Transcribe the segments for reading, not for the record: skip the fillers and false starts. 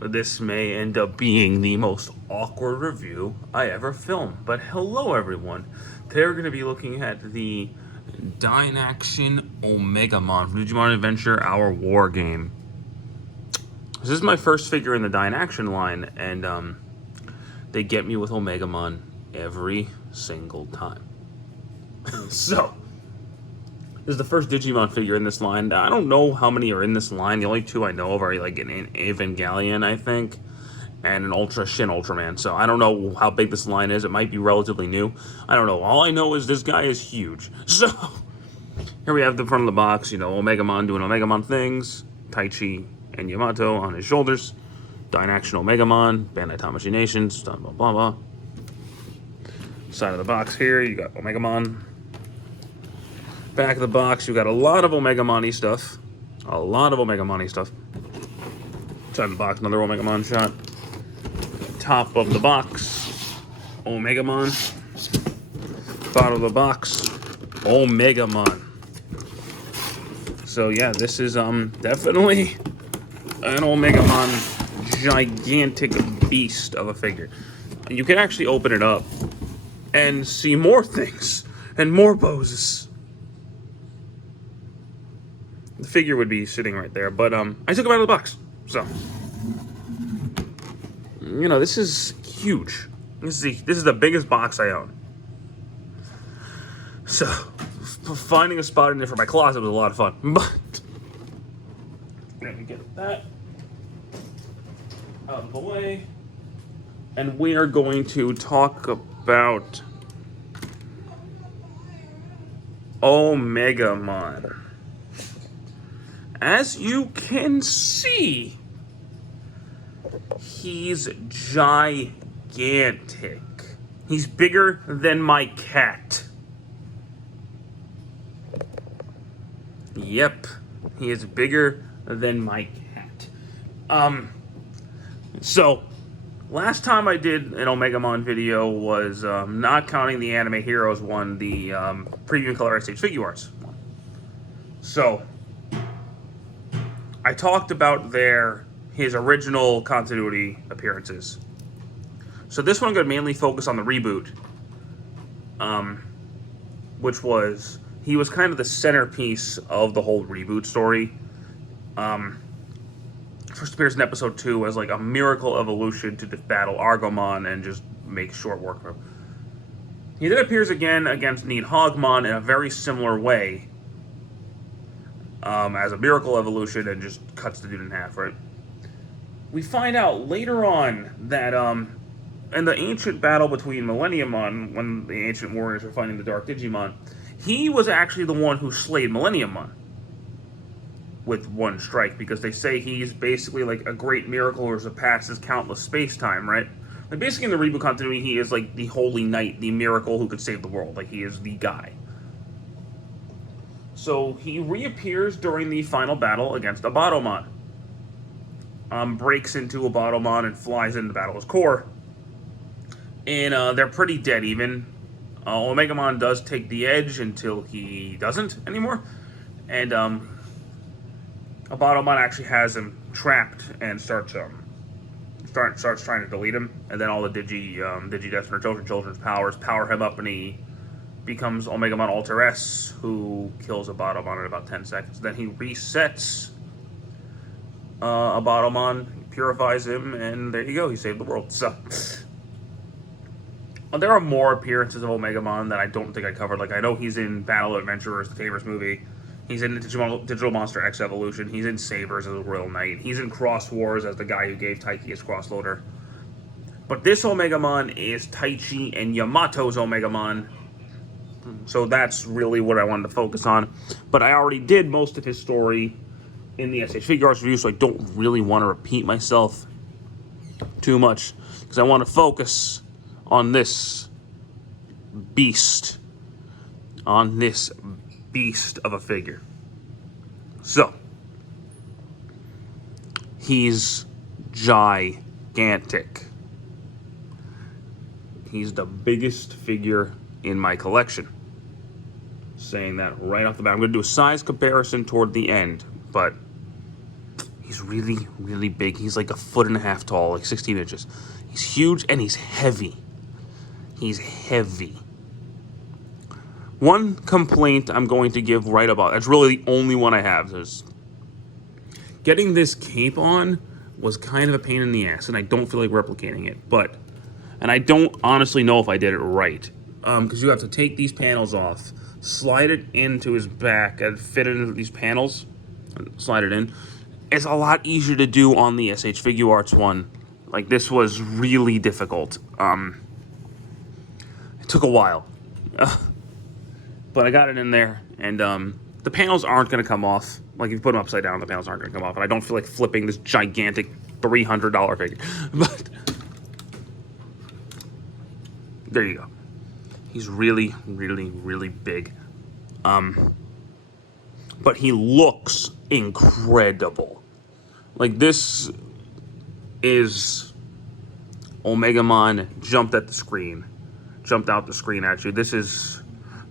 this may end up being the most awkward review I ever filmed. But hello, everyone. Today we're going to be looking at the Dynaction Omegamon from Digimon Adventure Our War game. This is my first figure in the Dynaction line, and they get me with Omegamon every single time. So, this is the first Digimon figure in this line. I don't know how many are in this line. The only two I know of are like an Evangelion, I think, and an Ultra Shin Ultraman. So I don't know how big this line is. It might be relatively new. I don't know. All I know is this guy is huge. So here we have the front of the box. You know, Omegamon doing Omegamon things. Taichi and Yamato on his shoulders. Dynaction Omegamon. Bandai Tamashii Nations. Blah, blah, blah, blah. Side of the box here, you got Omegamon. Back of the box, you got a lot of Omegamon-y stuff. A lot of Omegamon-y stuff. Side of the box, another Omegamon shot. Top of the box, Omegamon. Bottom of the box, Omegamon. So yeah, this is definitely an Omegamon gigantic beast of a figure. You can actually open it up and see more things and more poses. The figure would be sitting right there, but I took him out of the box. So, you know, this is huge. This is the biggest box I own. So, finding a spot in there for my closet was a lot of fun. But let me get that out of the way, and we are going to talk about Omegamon. As you can see, he's gigantic. He's bigger than my cat. Yep, he is bigger than my cat. So, last time I did an Omegamon video was, not counting the Anime Heroes one, the Preview Color Stage Figure Arts one. So, I talked about his original continuity appearances. So this one I'm going to mainly focus on the reboot, which was, he was kind of the centerpiece of the whole reboot story. First appears in episode 2 as like a miracle evolution to battle Argomon and just make short work of him. He then appears again against Nidhoggmon in a very similar way, as a miracle evolution, and just cuts the dude in half, right? We find out later on that in the ancient battle between Millenniummon, when the ancient warriors were fighting the Dark Digimon, he was actually the one who slayed Millenniummon with one strike, because they say he's basically like a great miracle who surpasses countless space-time, right? Like basically in the reboot continuity, he is like the holy knight, the miracle who could save the world. Like he is the guy. So he reappears during the final battle against Abatomon. Breaks into Abatomon and flies into Battle's core. And they're pretty dead even. Omegamon does take the edge until he doesn't anymore. And Abatomon actually has him trapped and starts trying to delete him. And then all the Digidestined or Children's powers power him up, and he becomes Omegamon Alter S, who kills Abatomon in about 10 seconds. Then he resets Abatomon, purifies him, and there you go, he saved the world. So, there are more appearances of Omegamon that I don't think I covered. Like, I know he's in Battle of Adventurers, the Tamers movie. He's in Digital Monster X Evolution. He's in Sabers as a Royal Knight. He's in Cross Wars as the guy who gave Taiki his Crossloader. But this Omegamon is Taichi and Yamato's Omegamon. So that's really what I wanted to focus on. But I already did most of his story in the SH Figure Arts review, so I don't really want to repeat myself too much, because I want to focus on this beast. On this beast of a figure. So, he's gigantic. He's the biggest figure in my collection. Saying that right off the bat. I'm going to do a size comparison toward the end, but He's really, really big. He's like 1.5 feet tall, like 16 inches. He's huge and he's heavy. He's heavy. One complaint I'm going to give right about, it's really the only one I have, is getting this cape on was kind of a pain in the ass, and I don't feel like replicating it, and I don't honestly know if I did it right, because you have to take these panels off, slide it into his back, and fit it into these panels, slide it in. It's a lot easier to do on the SH Figuarts one. Like, this was really difficult. It took a while. But I got it in there, and the panels aren't going to come off. Like, if you put them upside down, the panels aren't going to come off. And I don't feel like flipping this gigantic $300 figure. But there you go. He's really, really, really big. But he looks incredible. Like, this is Omegamon jumped out the screen, actually. This is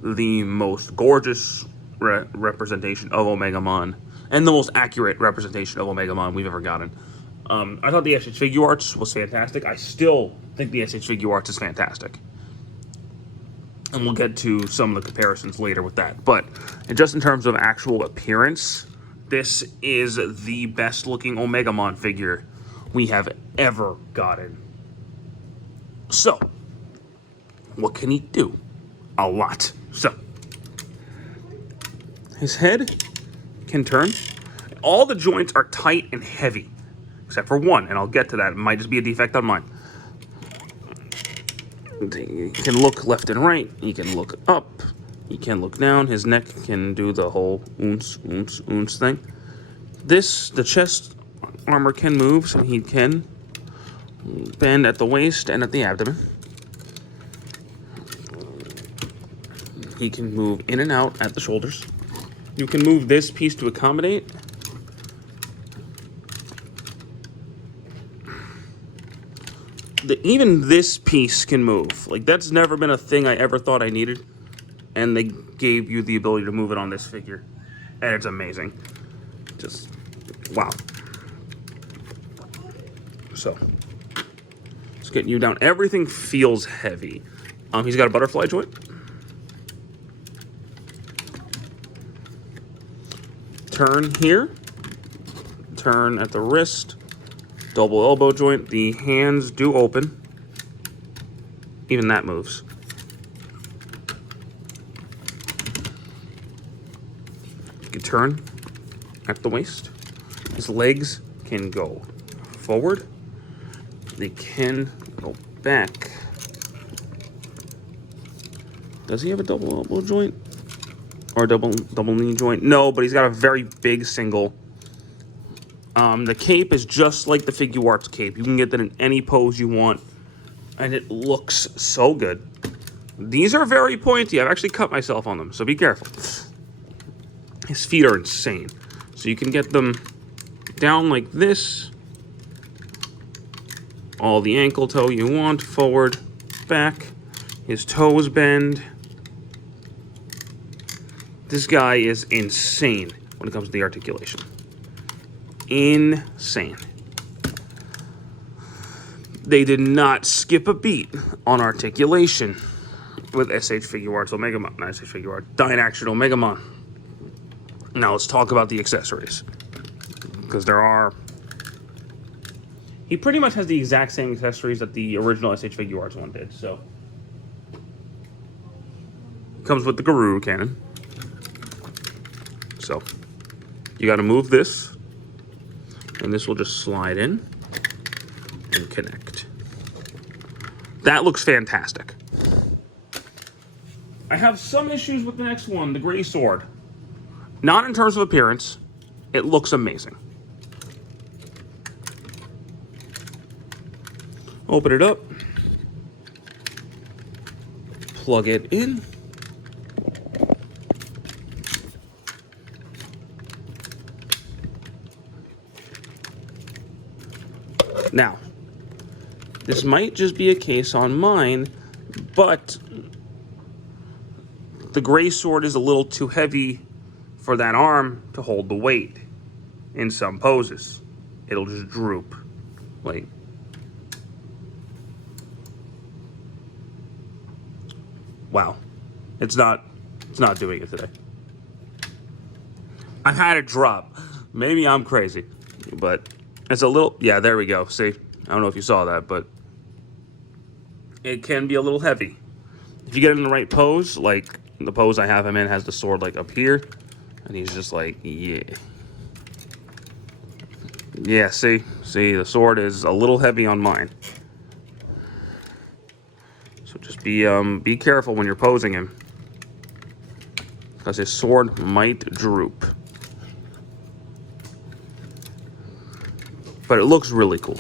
the most gorgeous representation of Omegamon, and the most accurate representation of Omegamon we've ever gotten. I thought the SH Figuarts was fantastic. I still think the SH Figuarts is fantastic. And we'll get to some of the comparisons later with that. But just in terms of actual appearance, this is the best looking Omegamon figure we have ever gotten. So, what can he do? A lot. So, his head can turn. All the joints are tight and heavy, except for one, and I'll get to that. It might just be a defect on mine. He can look left and right. He can look up. He can look down. His neck can do the whole oons thing. The chest armor can move, so he can bend at the waist and at the abdomen. He can move in and out at the shoulders. You can move this piece to accommodate. Even this piece can move. Like, that's never been a thing I ever thought I needed. And they gave you the ability to move it on this figure. And it's amazing. Just, wow. So, let's get you down. Everything feels heavy. He's got a butterfly joint. Turn here. Turn at the wrist. Double elbow joint. The hands do open. Even that moves. You can turn at the waist. His legs can go forward. They can go back. Does he have a double elbow joint? Or a double knee joint? No, but he's got a very big single. The cape is just like the Figuarts cape. You can get that in any pose you want, and it looks so good. These are very pointy. I've actually cut myself on them, so be careful. His feet are insane. So you can get them down like this. All the ankle toe you want, forward, back. His toes bend. This guy is insane when it comes to the articulation. Insane. They did not skip a beat on articulation with SH Figuarts Omegamon, not SH Figuarts, Dynaction Omegamon. Now let's talk about the accessories, because there are. He pretty much has the exact same accessories that the original SH Figuarts one did. So, comes with the Guru cannon. So, you got to move this. And this will just slide in and connect. That looks fantastic. I have some issues with the next one, the Gray Sword. Not in terms of appearance. It looks amazing. Open it up. Plug it in. Now, this might just be a case on mine, but the Gray Sword is a little too heavy for that arm to hold the weight in some poses. it'll just droop. Like, wow. It's not doing it today. I had it drop. Maybe I'm crazy, but it's a little, yeah, there we go. See, I don't know if you saw that, but it can be a little heavy. If you get it in the right pose, like the pose I have him in has the sword like up here, and he's just like, yeah. Yeah, see, the sword is a little heavy on mine. So just be careful when you're posing him, because his sword might droop. But it looks really cool.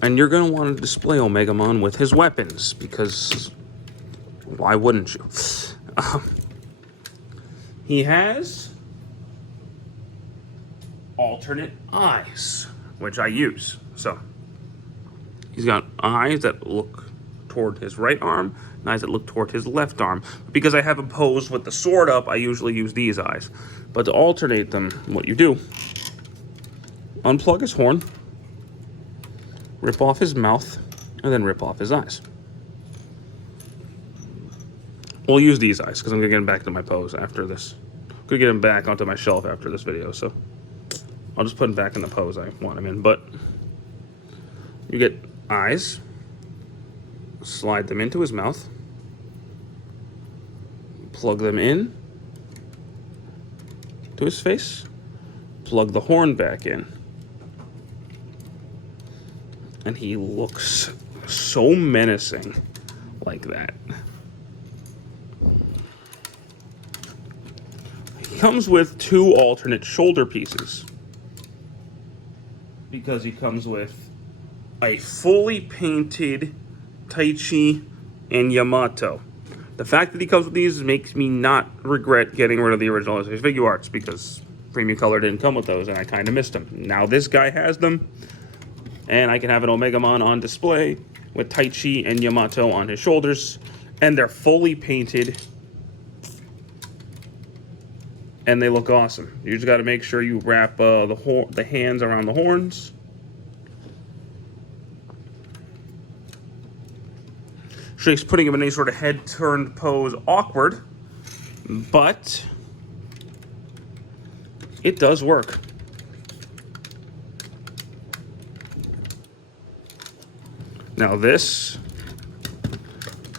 And you're going to want to display Omegamon with his weapons, because why wouldn't you? He has alternate eyes, which I use. So he's got eyes that look toward his right arm, and eyes that look toward his left arm. Because I have him posed with the sword up, I usually use these eyes. But to alternate them, what you do, unplug his horn, rip off his mouth, and then rip off his eyes. We'll use these eyes, because I'm going to get him back to my pose after this. I'm going to get him back onto my shelf after this video, so I'll just put him back in the pose I want him in. But you get eyes, slide them into his mouth, plug them in to his face, plug the horn back in, and he looks so menacing like that. He comes with 2 alternate shoulder pieces, because he comes with a fully painted Taichi and Yamato. The fact that he comes with these makes me not regret getting rid of the original SH Figure Arts, because Premium Color didn't come with those and I kind of missed them. Now this guy has them, and I can have an Omegamon on display with Taichi and Yamato on his shoulders, and they're fully painted, and they look awesome. You just got to make sure you wrap the hands around the horns. Shake's putting him in any sort of head-turned pose awkward, but it does work. Now this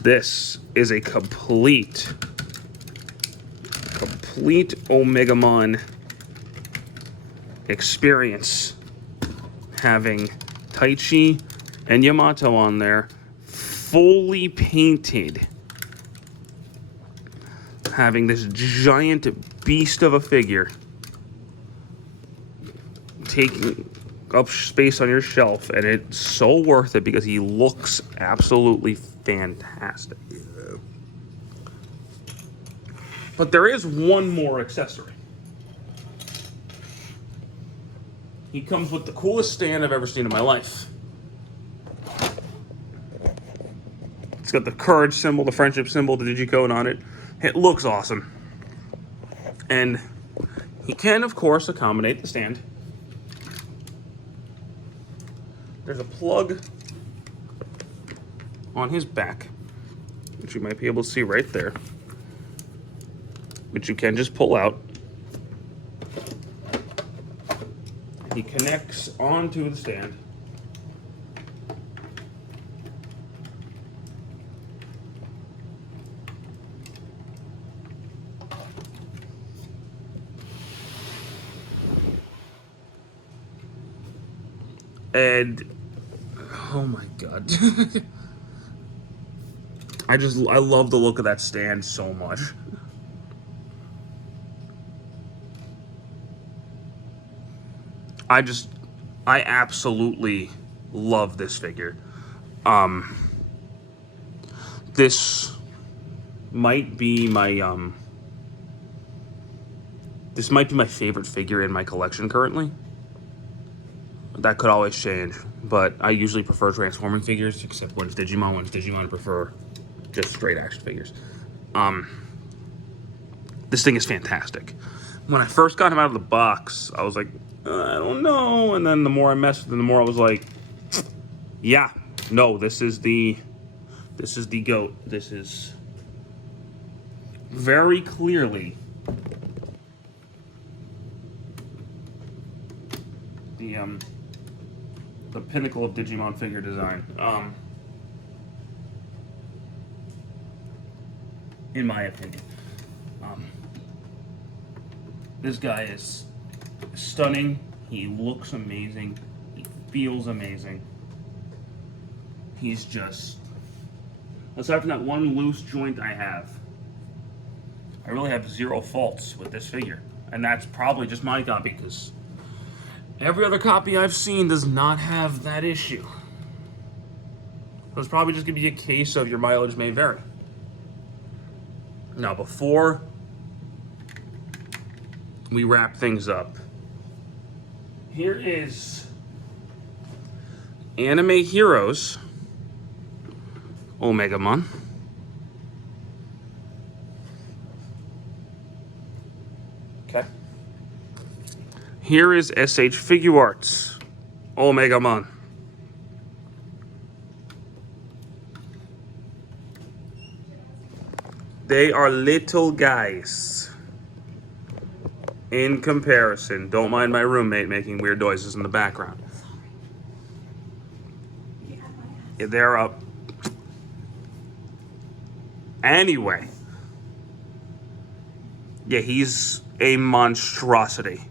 is a complete Omegamon experience, having Taichi and Yamato on there, fully painted, having this giant beast of a figure taking up space on your shelf, and it's so worth it because he looks absolutely fantastic. But there is one more accessory. He comes with the coolest stand I've ever seen in my life. It's got the courage symbol, the friendship symbol, the digicode on it. It looks awesome. And he can, of course, accommodate the stand. There's a plug on his back, which you might be able to see right there, which you can just pull out. He connects onto the stand. And oh my god. I love the look of that stand so much. I absolutely love this figure. This might be my favorite figure in my collection currently. That could always change, but I usually prefer transforming figures, except when it's Digimon. When it's Digimon, I prefer just straight action figures. This thing is fantastic. When I first got him out of the box, I was like, I don't know. And then the more I messed with him, the more I was like, yeah, no, this is the GOAT. This is very clearly the pinnacle of Digimon figure design. In my opinion. This guy is stunning. He looks amazing. He feels amazing. He's just, aside from that one loose joint I have, I really have zero faults with this figure. And that's probably just my copy, because every other copy I've seen does not have that issue. So it's probably just going to be a case of your mileage may vary. Now, before we wrap things up, here is Anime Heroes Omegamon. Okay. Here is SH Figure Arts Omegamon. They are little guys in comparison. Don't mind my roommate making weird noises in the background. They're up. Anyway. Yeah, he's a monstrosity.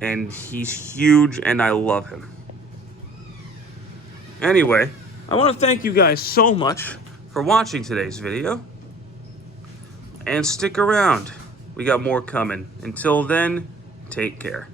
And he's huge, and I love him. Anyway, I want to thank you guys so much for watching today's video. And stick around. We got more coming. Until then, take care.